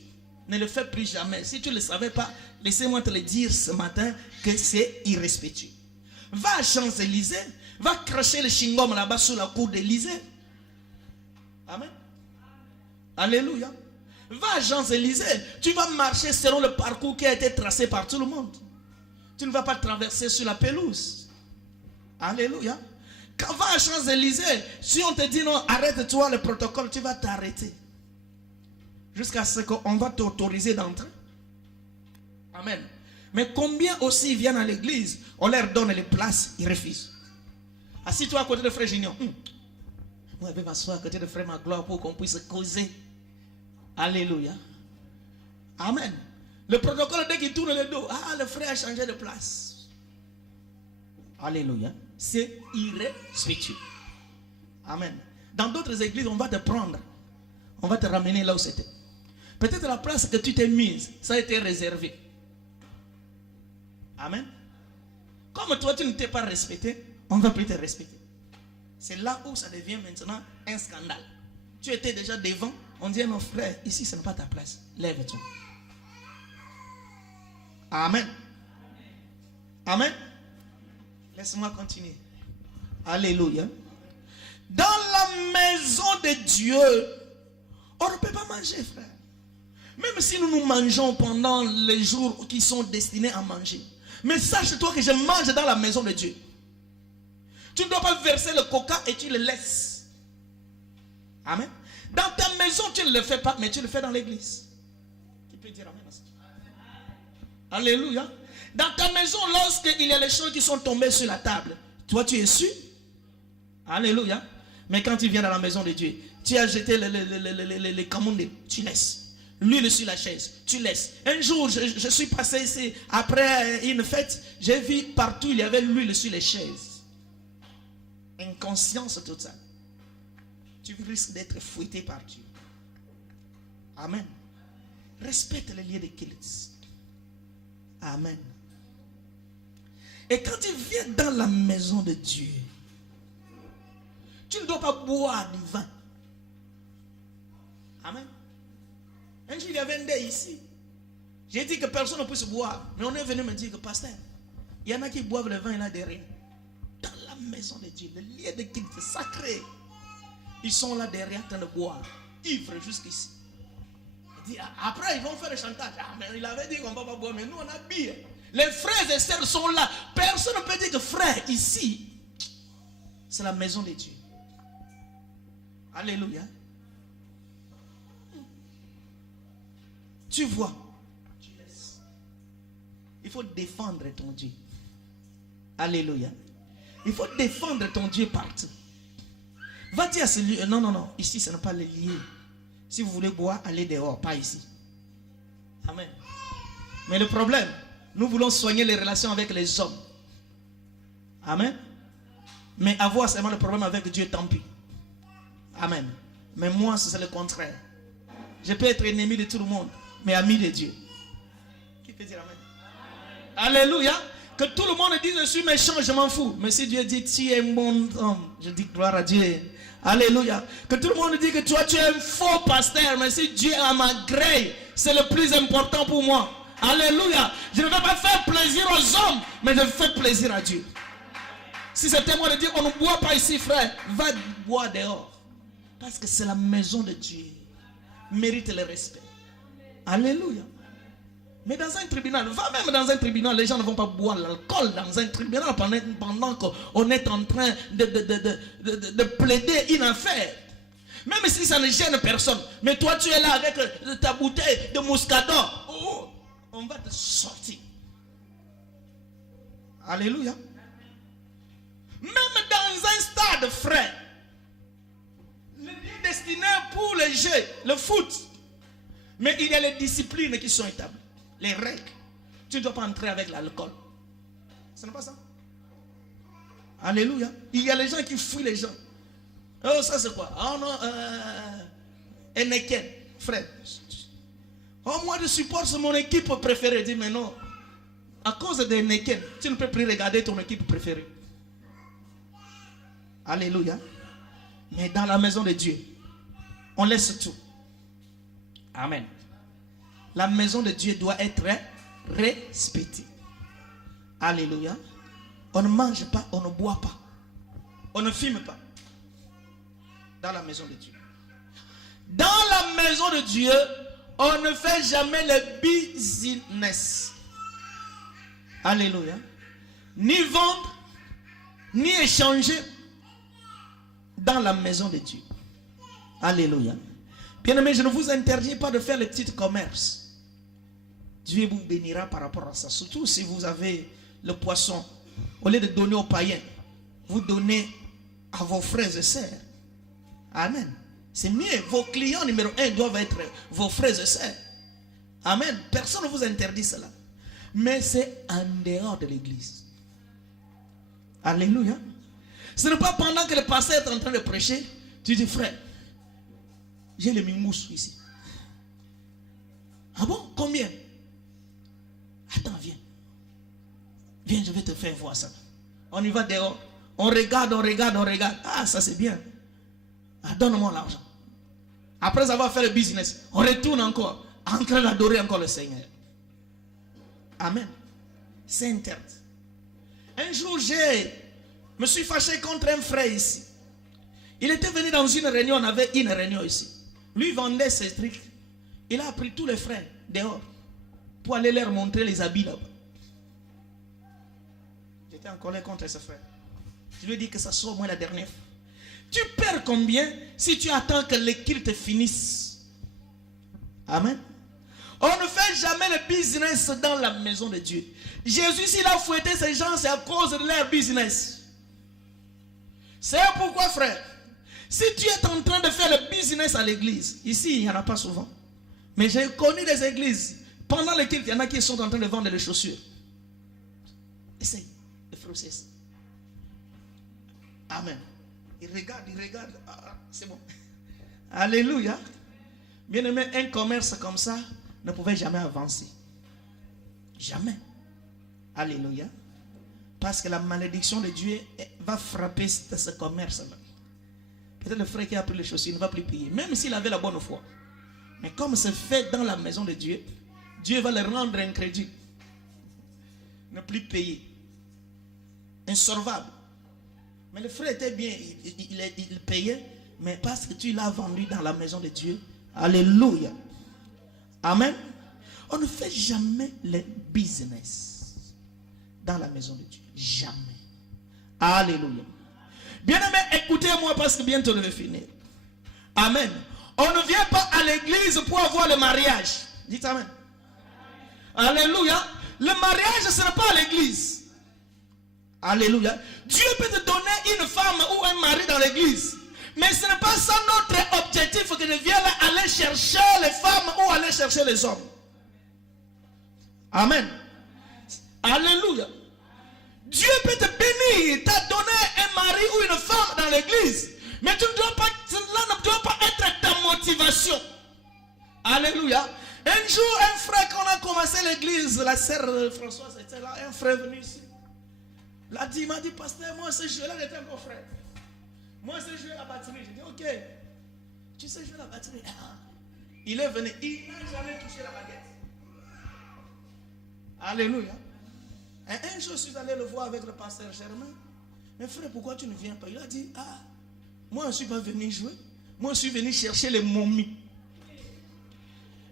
Ne le fais plus jamais. Si tu ne le savais pas, laissez-moi te le dire ce matin que c'est irrespectueux. Va à Champs-Élysées, va cracher le chewing-gum là-bas sous la cour d'Élysée. Amen. Alléluia. Va à Champs-Élysées, tu vas marcher selon le parcours qui a été tracé par tout le monde. Tu ne vas pas traverser sur la pelouse. Alléluia. Quand va à Champs-Élysées, si on te dit non, arrête-toi le protocole, tu vas t'arrêter. Jusqu'à ce qu'on va t'autoriser d'entrer. Amen. Mais combien aussi viennent à l'église, on leur donne les places, ils refusent. Assis-toi à côté de frère Junior. Moi, je vais m'asseoir à côté de frère Magloire pour qu'on puisse causer. Alléluia. Amen. Le protocole, dès qu'il tourne le dos, le frère a changé de place. Alléluia. C'est irrespectueux. Amen. Dans d'autres églises, on va te prendre. On va te ramener là où c'était. Peut-être la place que tu t'es mise, ça a été réservé. Amen. Comme toi, tu ne t'es pas respecté, on ne va plus te respecter. C'est là où ça devient maintenant un scandale. Tu étais déjà devant, on dit non frère, ici ce n'est pas ta place. Lève-toi. Amen. Amen. Laisse-moi continuer. Alléluia. Dans la maison de Dieu, on ne peut pas manger, frère. Même si nous mangeons pendant les jours qui sont destinés à manger. Mais sache-toi que je mange dans la maison de Dieu. Tu ne dois pas verser le coca et tu le laisses. Amen. Dans ta maison, tu ne le fais pas, mais tu le fais dans l'église. Qui peut dire amen à ça? Alléluia. Dans ta maison, lorsqu'il y a les choses qui sont tombées sur la table, toi tu es sûr. Alléluia. Mais quand tu viens dans la maison de Dieu, tu as jeté les camondés, tu laisses. L'huile sur la chaise, tu laisses. Un jour, je suis passé ici, après une fête, j'ai vu partout, il y avait l'huile sur les chaises. Inconscience totale. Tu risques d'être fouetté par Dieu. Amen. Respecte les lieux de culte. Amen. Et quand tu viens dans la maison de Dieu, tu ne dois pas boire du vin. Amen. Un jour, il y avait un dé ici. J'ai dit que personne ne peut se boire. Mais on est venu me dire que, pasteur, il y en a qui boivent le vin là derrière. Dans la maison de Dieu, le lieu de culte sacré. Ils sont là derrière en train de boire. Ivres jusqu'ici. Après, ils vont faire le chantage. Mais il avait dit qu'on ne va pas boire, mais nous, on a bu. Les frères et sœurs sont là. Personne ne peut dire que frère, ici, c'est la maison de Dieu. Alléluia. Tu vois, tu laisses. Il faut défendre ton Dieu. Alléluia. Il faut défendre ton Dieu partout. Va dire à celui, non, ici ce n'est pas le lieu. Si vous voulez boire, allez dehors, pas ici. Amen. Mais le problème, nous voulons soigner les relations avec les hommes. Amen. Mais avoir seulement le problème avec Dieu, tant pis. Amen. Mais moi, c'est le contraire. Je peux être ennemi de tout le monde, mais ami de Dieu. Qui peut dire amen? Alléluia. Que tout le monde dise je suis méchant, je m'en fous. Mais si Dieu dit tu es un bon homme, je dis gloire à Dieu. Alléluia. Que tout le monde dise que toi tu es un faux pasteur, mais si Dieu a ma grille, c'est le plus important pour moi. Alléluia. Je ne vais pas faire plaisir aux hommes, mais je fais plaisir à Dieu. Si c'était moi de dire on ne boit pas ici, frère, va boire dehors. Parce que c'est la maison de Dieu. Mérite le respect. Alléluia. Mais dans un tribunal, va même dans un tribunal, les gens ne vont pas boire l'alcool dans un tribunal pendant qu'on est en train de plaider une affaire. Même si ça ne gêne personne. Mais toi tu es là avec ta bouteille de Moscato. Oh, on va te sortir. Alléluia. Même dans un stade, frère, le lieu destiné pour les jeux, le foot. Mais il y a les disciplines qui sont établies. Les règles. Tu ne dois pas entrer avec l'alcool. Ce n'est pas ça. Alléluia. Il y a les gens qui fuient les gens. Oh, ça c'est quoi? Oh non, Heineken, frère. Oh, moi je supporte mon équipe préférée. Dis, mais non. à cause des Neken, tu ne peux plus regarder ton équipe préférée. Alléluia. Mais dans la maison de Dieu, on laisse tout. Amen. La maison de Dieu doit être respectée. Alléluia. On ne mange pas, on ne boit pas. On ne fume pas. Dans la maison de Dieu. Dans la maison de Dieu, on ne fait jamais le business. Alléluia. Ni vendre, ni échanger dans la maison de Dieu. Alléluia. Bien-aimés, je ne vous interdis pas de faire le petit commerce. Dieu vous bénira par rapport à ça. Surtout si vous avez le poisson. Au lieu de donner aux païens, vous donnez à vos frères et sœurs. Amen. C'est mieux. Vos clients numéro 1 doivent être vos frères et sœurs. Amen. Personne ne vous interdit cela. Mais c'est en dehors de l'église. Alléluia. Ce n'est pas pendant que le pasteur est en train de prêcher, tu dis frère, j'ai le mimousse ici. Ah bon? Combien? Attends, viens. Viens, je vais te faire voir ça. On y va dehors. On regarde, on regarde, on regarde. Ah, ça c'est bien. Ah, donne-moi l'argent. Après avoir fait le business, on retourne encore, en train d'adorer encore le Seigneur. Amen. C'est interdit. Un jour, me suis fâché contre un frère ici. Il était venu dans une réunion, on avait une réunion ici. Lui vendait ses trucs. Il a pris tous les frères dehors pour aller leur montrer les habits là-bas. J'étais en colère contre ce frère. Je lui ai dit que ça soit au moins la dernière fois. Tu perds combien si tu attends que les cultes finissent? Amen. On ne fait jamais le business dans la maison de Dieu. Jésus, s'il a fouetté ces gens, c'est à cause de leur business. C'est pourquoi, frère, si tu es en train de faire le business à l'église, ici, il n'y en a pas souvent. Mais j'ai connu des églises, pendant lesquelles il y en a qui sont en train de vendre des chaussures. Essaye de frosser ça. Amen. Il regarde. Ah, c'est bon. Alléluia. Bien aimé, un commerce comme ça ne pouvait jamais avancer. Jamais. Alléluia. Parce que la malédiction de Dieu va frapper ce commerce-là. Peut-être le frère qui a pris les chaussures ne va plus payer. Même s'il avait la bonne foi. Mais comme c'est fait dans la maison de Dieu, Dieu va le rendre incrédule. Ne plus payer. Insolvable. Mais le frère était bien. Il payait. Mais parce que tu l'as vendu dans la maison de Dieu. Alléluia. Amen. On ne fait jamais le business dans la maison de Dieu. Jamais. Alléluia. Bien-aimé, écoutez-moi parce que bientôt je vais finir. Amen. On ne vient pas à l'église pour avoir le mariage. Dites amen. Alléluia. Le mariage, ce n'est pas à l'église. Alléluia. Dieu peut te donner une femme ou un mari dans l'église. Mais ce n'est pas ça notre objectif que de venir aller chercher les femmes ou aller chercher les hommes. Amen. Alléluia. Dieu peut te bénir, t'a donné un mari ou une femme dans l'église. Mais tu ne dois pas, cela ne doit pas être ta motivation. Alléluia. Un jour, un frère, quand on a commencé l'église, la sœur Françoise était là, un frère venu ici. Il m'a dit, pasteur, moi, ce jeu-là, j'étais encore frère. Moi, je sais jouer la batterie. J'ai dit, ok. Tu sais jouer la batterie? Il est venu. Il n'a jamais touché la baguette. Alléluia. Et un jour, je suis allé le voir avec le pasteur Germain. Mais frère, pourquoi tu ne viens pas? Il a dit, moi, je ne suis pas venu jouer. Moi, je suis venu chercher les momies.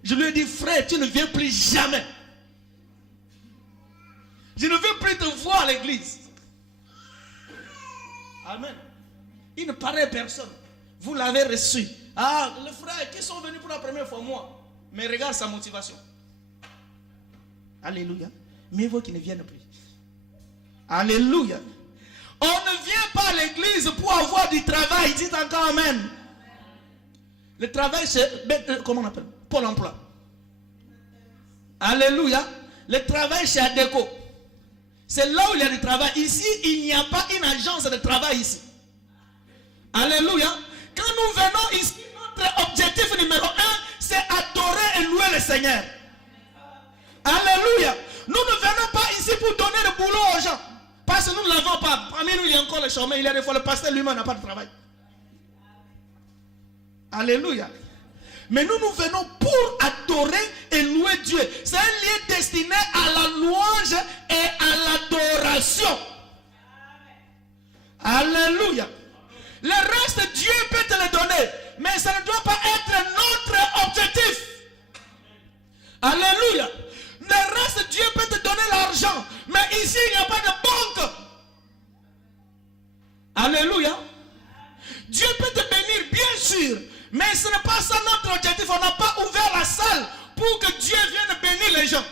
Je lui ai dit, frère, tu ne viens plus jamais. Je ne veux plus te voir à l'église. Amen. Il ne paraît personne. Vous l'avez reçu. Les frères qui sont venus pour la première fois, moi. Mais regarde sa motivation. Alléluia. Mais vous qui ne viennent plus. Alléluia. On ne vient pas à l'église pour avoir du travail. Dites encore amen. Le travail, c'est, comment on appelle? Pôle emploi. Alléluia. Le travail, c'est ADECO. C'est là où il y a du travail. Ici, il n'y a pas une agence de travail ici. Alléluia. Quand nous venons ici, notre objectif numéro 1, c'est adorer et louer le Seigneur. Alléluia. Nous ne venons pas ici pour donner le boulot aux gens. Parce que nous ne l'avons pas. Parmi nous, il y a encore le chômeur. Il y a des fois le pasteur lui-même n'a pas de travail. Alléluia. Mais nous venons pour adorer et louer Dieu. C'est un lieu destiné à la louange et à l'adoration. Alléluia. Le reste, Dieu peut te le donner. Mais ça ne doit pas être notre objectif. Alléluia. Le reste, Dieu peut te donner l'argent. Mais ici, il n'y a pas de banque. Alléluia. Dieu peut te bénir, bien sûr. Mais ce n'est pas ça notre objectif. On n'a pas ouvert la salle pour que Dieu vienne bénir les gens.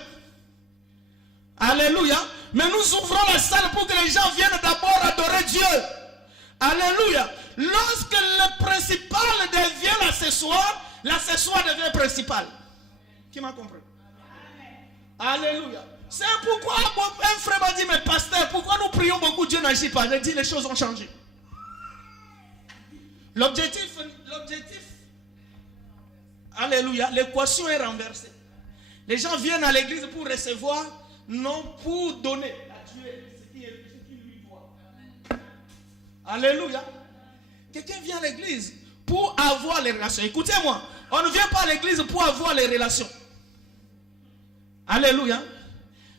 Alléluia. Mais nous ouvrons la salle pour que les gens viennent d'abord adorer Dieu. Alléluia. Lorsque le principal devient l'accessoire devient principal. Qui m'a compris? Alléluia. C'est pourquoi un frère m'a dit, mais pasteur, pourquoi nous prions beaucoup, Dieu n'agit pas? J'ai dit, les choses ont changé. L'objectif, alléluia, l'équation est renversée. Les gens viennent à l'église pour recevoir, non pour donner à Dieu ce qui lui doit. Alléluia. Quelqu'un vient à l'église pour avoir les relations. Écoutez-moi, on ne vient pas à l'église pour avoir les relations. Alléluia.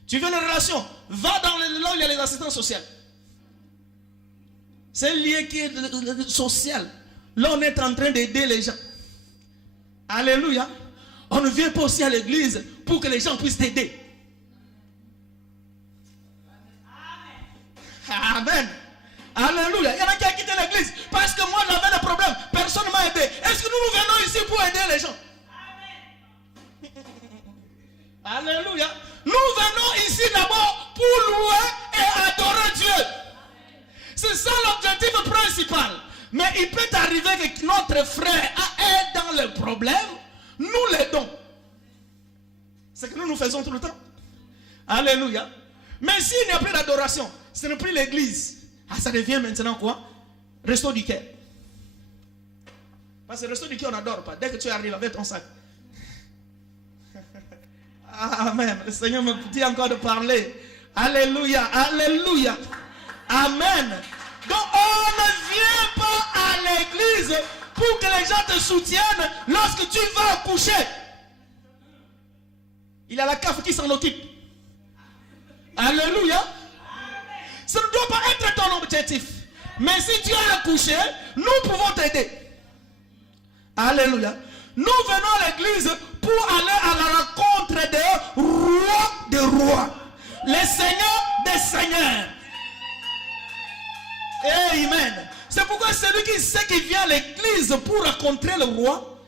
Tu veux les relations? Va dans là où il y a les assistants sociaux. C'est un lien qui est social. Là, on est en train d'aider les gens. Alléluia. On ne vient pas aussi à l'église pour que les gens puissent t'aider. Amen. Alléluia. Il y en a qui ont quitté l'église parce que moi j'avais des problèmes. Personne ne m'a aidé. Est-ce que nous venons ici pour aider les gens? Amen. Alléluia. Nous venons ici d'abord pour louer et adorer Dieu. C'est ça l'objectif principal. Mais il peut arriver que notre frère est dans le problème, nous l'aidons. C'est ce que nous faisons tout le temps. Alléluia. Mais s'il n'y a plus d'adoration, ce n'est plus l'église. Ah, ça devient maintenant quoi? Resto du cœur. Parce que resto du cœur, on n'adore pas. Dès que tu arrives avec ton sac. Amen. Le Seigneur me dit encore de parler. Alléluia. Alléluia. Amen. Donc on ne vient pas à l'église pour que les gens te soutiennent lorsque tu vas accoucher. Il y a la CAF qui s'en occupe. Alléluia. Ça ne doit pas être ton objectif. Mais si tu as accouché, nous pouvons t'aider. Alléluia. Nous venons à l'église pour aller à la rencontre des rois des rois. Les seigneurs des seigneurs. Amen. C'est pourquoi celui qui sait qu'il vient à l'église pour rencontrer le roi,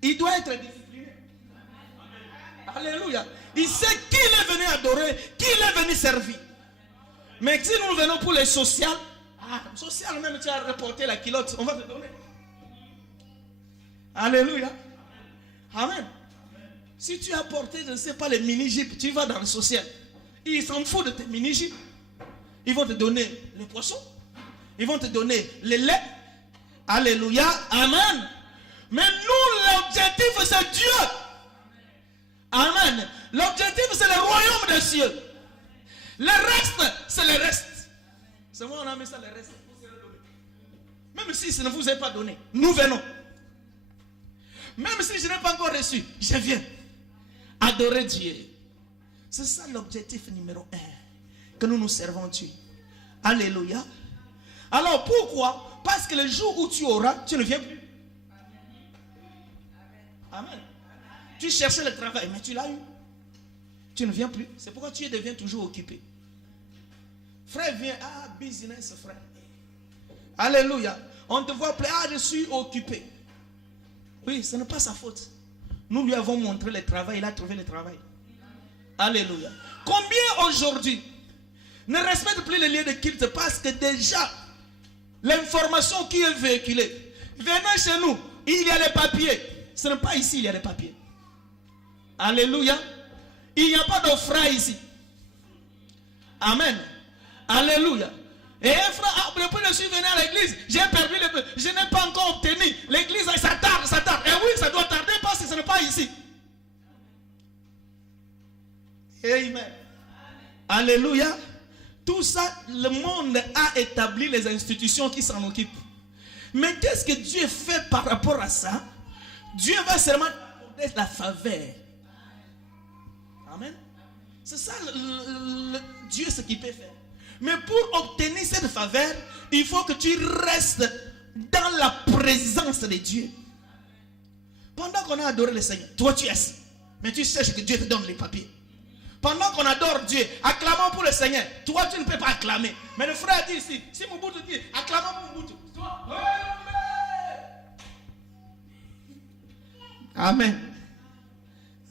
il doit être discipliné. Alléluia. Il sait qui il est venu adorer, qui il est venu servir. Mais si nous venons pour les sociales, social même tu as reporté la culotte, on va te donner. Alléluia. Amen. Si tu as porté, je ne sais pas, les mini-jupes, tu vas dans le social. Ils s'en foutent de tes mini-jupes. Ils vont te donner le poisson. Ils vont te donner le lait. Alléluia. Amen. Mais nous, l'objectif, c'est Dieu. Amen. L'objectif, c'est le royaume des cieux. Le reste, c'est le reste. C'est moi, on a mis ça, le reste. Même si ça ne vous est pas donné, nous venons. Même si je n'ai pas encore reçu, je viens adorer Dieu. C'est ça l'objectif numéro 1. Que nous nous servons Dieu. Alléluia. Alors pourquoi? Parce que le jour où tu auras, tu ne viens plus. Amen. Tu cherchais le travail, mais tu l'as eu. Tu ne viens plus. C'est pourquoi tu deviens toujours occupé. Frère vient, business frère. Alléluia. On te voit plaire, je suis occupé. Oui, ce n'est pas sa faute. Nous lui avons montré le travail, il a trouvé le travail. Alléluia. Combien aujourd'hui ne respectent plus les lieux de culte parce que déjà l'information qui est véhiculée, venez chez nous, il y a les papiers. Ce n'est pas ici, il y a les papiers. Alléluia. Il n'y a pas d'offrande ici. Amen. Alléluia. Et un frère, depuis que je suis venu à l'église, j'ai perdu je n'ai pas encore obtenu. L'église, ça tarde, ça tarde. Et oui, ça doit tarder parce que ce n'est pas ici. Amen. Alléluia. Tout ça, le monde a établi les institutions qui s'en occupent. Mais qu'est-ce que Dieu fait par rapport à ça? Dieu va seulement accorder la faveur. Amen. C'est ça Dieu ce qu'il peut faire. Mais pour obtenir cette faveur, il faut que tu restes dans la présence de Dieu. Pendant qu'on a adoré le Seigneur, toi tu es assis. Mais tu cherches que Dieu te donne les papiers. Pendant qu'on adore Dieu, acclamons pour le Seigneur. Toi tu ne peux pas acclamer. Mais le frère dit ici, si Mobutu dit, acclamons pour Mobutu. Toi, Amen.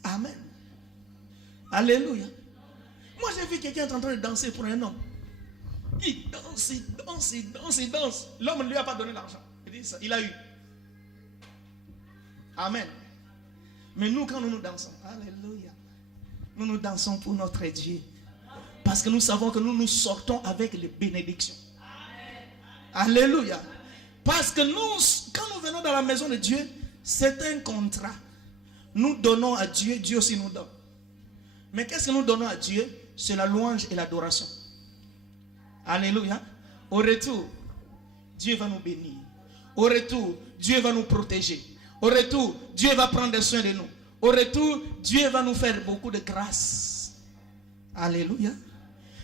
Amen. Alléluia. Moi j'ai vu quelqu'un en train de danser pour un homme. Il danse, il danse, il danse, il danse. L'homme ne lui a pas donné l'argent. Il dit ça, il a eu. Amen. Mais nous, quand nous dansons, alléluia, nous dansons pour notre Dieu. Parce que nous savons que nous sortons avec les bénédictions. Alléluia. Parce que nous, quand nous venons dans la maison de Dieu, c'est un contrat. Nous donnons à Dieu, Dieu aussi nous donne. Mais qu'est-ce que nous donnons à Dieu? C'est la louange et l'adoration. Alléluia. Au retour, Dieu va nous bénir. Au retour, Dieu va nous protéger. Au retour, Dieu va prendre soin de nous. Au retour, Dieu va nous faire beaucoup de grâce. Alléluia.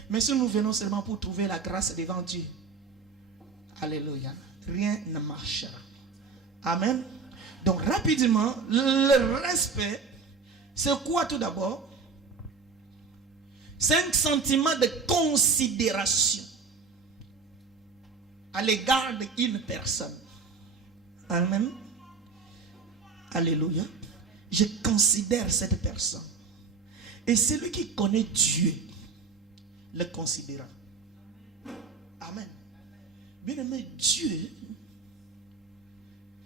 Mais si nous venons seulement pour trouver la grâce devant Dieu, alléluia, rien ne marchera. Amen. Donc rapidement, le respect, c'est quoi tout d'abord? C'est un sentiment de considération à l'égard d'une personne. Amen. Alléluia. Je considère cette personne. Et celui qui connaît Dieu le considérera. Amen. Bien aimé, Dieu,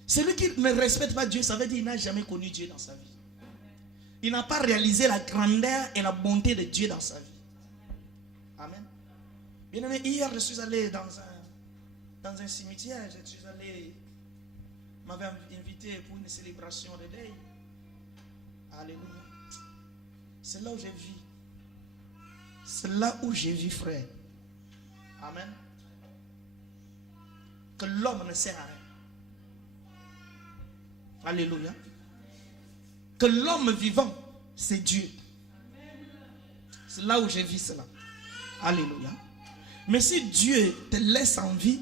celui qui ne respecte pas Dieu, ça veut dire qu'il n'a jamais connu Dieu dans sa vie. Il n'a pas réalisé la grandeur et la bonté de Dieu dans sa vie. Amen. Bien aimé, hier je suis allé dans un cimetière. Je suis allé, m'avait invité pour une célébration de deuil. Alléluia. C'est là où j'ai vu. C'est là où j'ai vu, frère. Amen. Que l'homme ne sert à rien. Alléluia. Que l'homme vivant, c'est Dieu. C'est là où j'ai vu cela. Alléluia. Mais si Dieu te laisse en vie,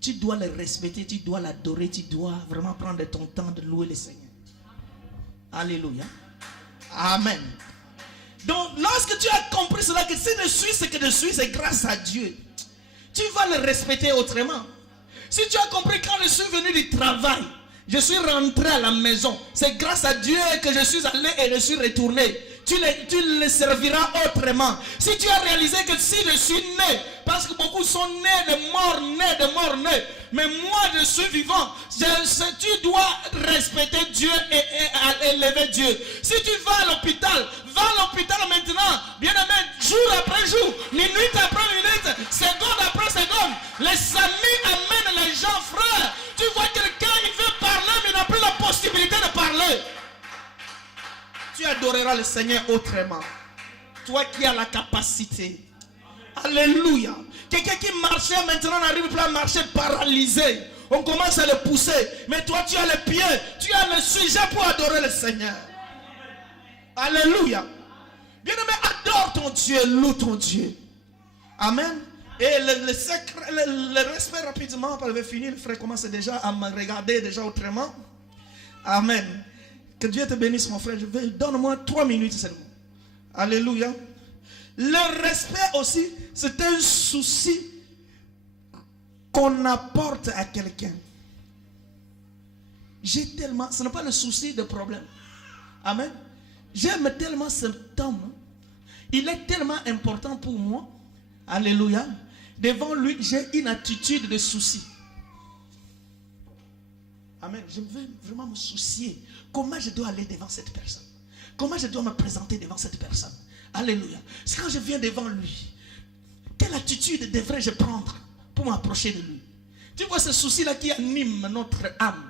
tu dois le respecter, tu dois l'adorer, tu dois vraiment prendre ton temps de louer le Seigneur. Alléluia. Amen. Donc, lorsque tu as compris cela, que si je suis ce que je suis, c'est grâce à Dieu, tu vas le respecter autrement. Si tu as compris quand je suis venu du travail, je suis rentré à la maison, c'est grâce à Dieu que je suis allé et je suis retourné. Tu le serviras autrement. Si tu as réalisé que si je suis né, parce que beaucoup sont nés de mort nés, mais moi je suis vivant, tu dois respecter Dieu et élever Dieu. Si tu vas à l'hôpital, va à l'hôpital maintenant, bien aimé, jour après jour, minute après minute, seconde après seconde. Les amis amènent les gens, frères. Tu vois quelqu'un, il veut parler, mais il n'a plus la possibilité de parler. Tu adoreras le Seigneur autrement. Toi qui as la capacité. Alléluia. Quelqu'un qui marchait maintenant n'arrive plus à marcher paralysé. On commence à le pousser. Mais toi tu as les pieds. Tu as le sujet pour adorer le Seigneur. Alléluia. Bien-aimé, adore ton Dieu. Loue ton Dieu. Amen. Et le respect rapidement. Parce que je vais finir. Le frère commence déjà à me regarder déjà autrement. Amen. Que Dieu te bénisse, mon frère. Donne-moi 3 minutes seulement. Alléluia. Le respect aussi, c'est un souci qu'on apporte à quelqu'un. Ce n'est pas le souci de problème. Amen. J'aime tellement cet homme. Il est tellement important pour moi. Alléluia. Devant lui, j'ai une attitude de souci. Amen. Je veux vraiment me soucier. Comment je dois aller devant cette personne? Comment je dois me présenter devant cette personne? Alléluia. C'est quand je viens devant lui. Quelle attitude devrais-je prendre pour m'approcher de lui? Tu vois ce souci-là qui anime notre âme.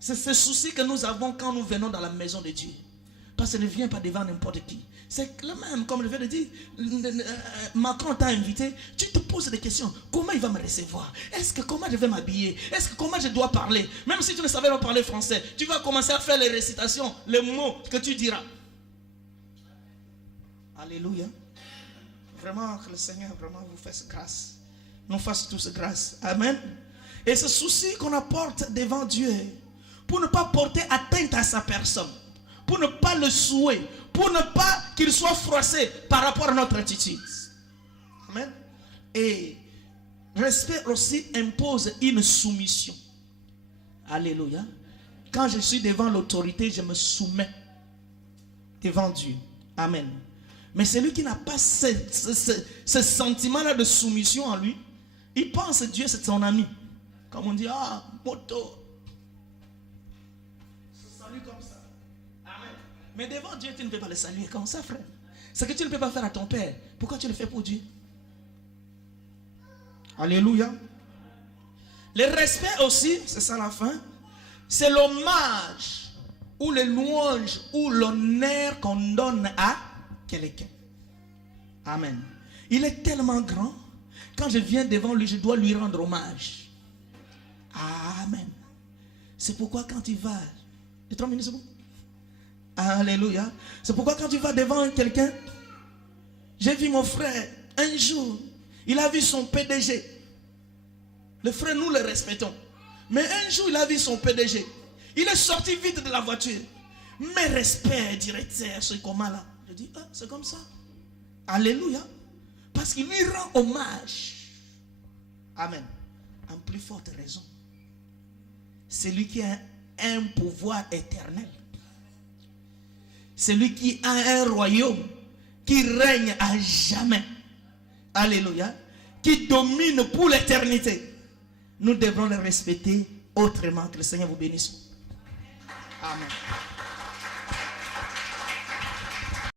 C'est ce souci que nous avons quand nous venons dans la maison de Dieu. Parce que ne viens pas devant n'importe qui. C'est le même, comme je viens de dire, Macron t'a invité, tu te poses des questions. Comment il va me recevoir? Comment je vais m'habiller? Comment je dois parler? Même si tu ne savais pas parler français, tu vas commencer à faire les récitations, les mots que tu diras. Alléluia. Vraiment, que le Seigneur vraiment vous fasse grâce. Nous fasse tous grâce. Amen. Et ce souci qu'on apporte devant Dieu, pour ne pas porter atteinte à sa personne, pour ne pas le souhaiter, pour ne pas qu'il soit froissé par rapport à notre attitude. Amen. Et respect aussi impose une soumission. Alléluia. Quand je suis devant l'autorité, je me soumets devant Dieu. Amen. Mais celui qui n'a pas ce sentiment-là de soumission en lui, il pense que Dieu c'est son ami. Comme on dit, moto. Se salue comme ça. Amen. Mais devant Dieu, tu ne peux pas le saluer comme ça, frère. Ce que tu ne peux pas faire à ton père, pourquoi tu le fais pour Dieu? Alléluia. Le respect aussi, c'est ça la fin, c'est l'hommage ou le louange ou l'honneur qu'on donne à quelqu'un. Amen. Il est tellement grand, quand je viens devant lui, je dois lui rendre hommage. Amen. C'est pourquoi quand il va, les 3 minutes c'est bon? Alléluia. C'est pourquoi quand tu vas devant quelqu'un, j'ai vu mon frère un jour, il a vu son PDG. Le frère, nous le respectons. Mais un jour, il a vu son PDG. Il est sorti vite de la voiture. Mais respect, directeur, c'est comment là? Je dis, c'est comme ça. Alléluia. Parce qu'il lui rend hommage. Amen. En plus forte raison. C'est lui qui a un pouvoir éternel. C'est lui qui a un royaume qui règne à jamais. Alléluia. Qui domine pour l'éternité. Nous devrons le respecter autrement. Que le Seigneur vous bénisse. Amen.